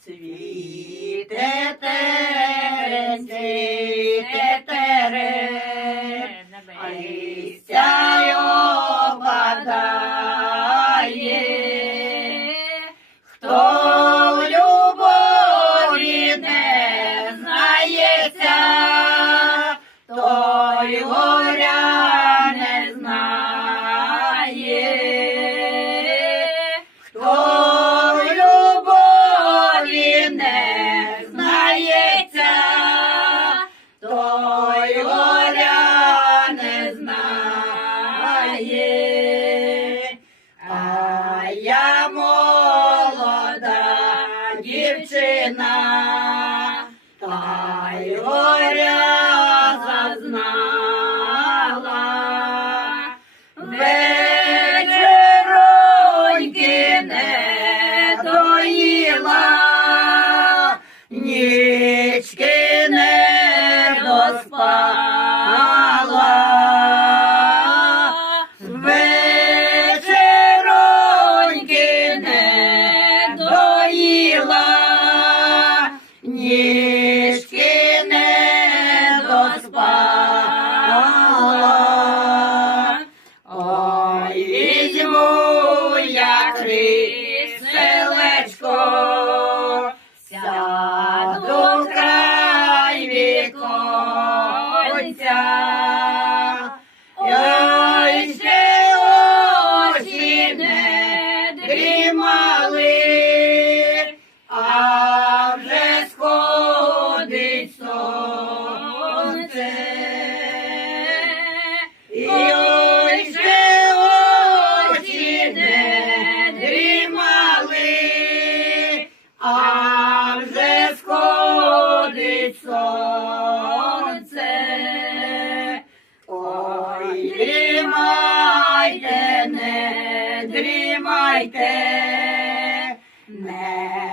Sweet Tenzin. na Дрімайте, не дрімайте, не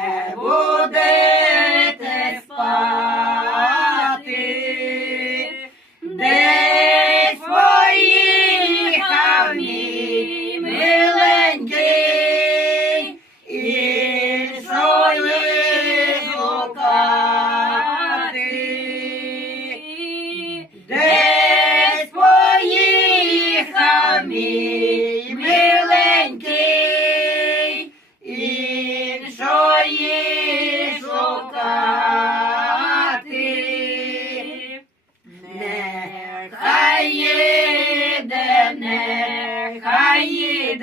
Sayyid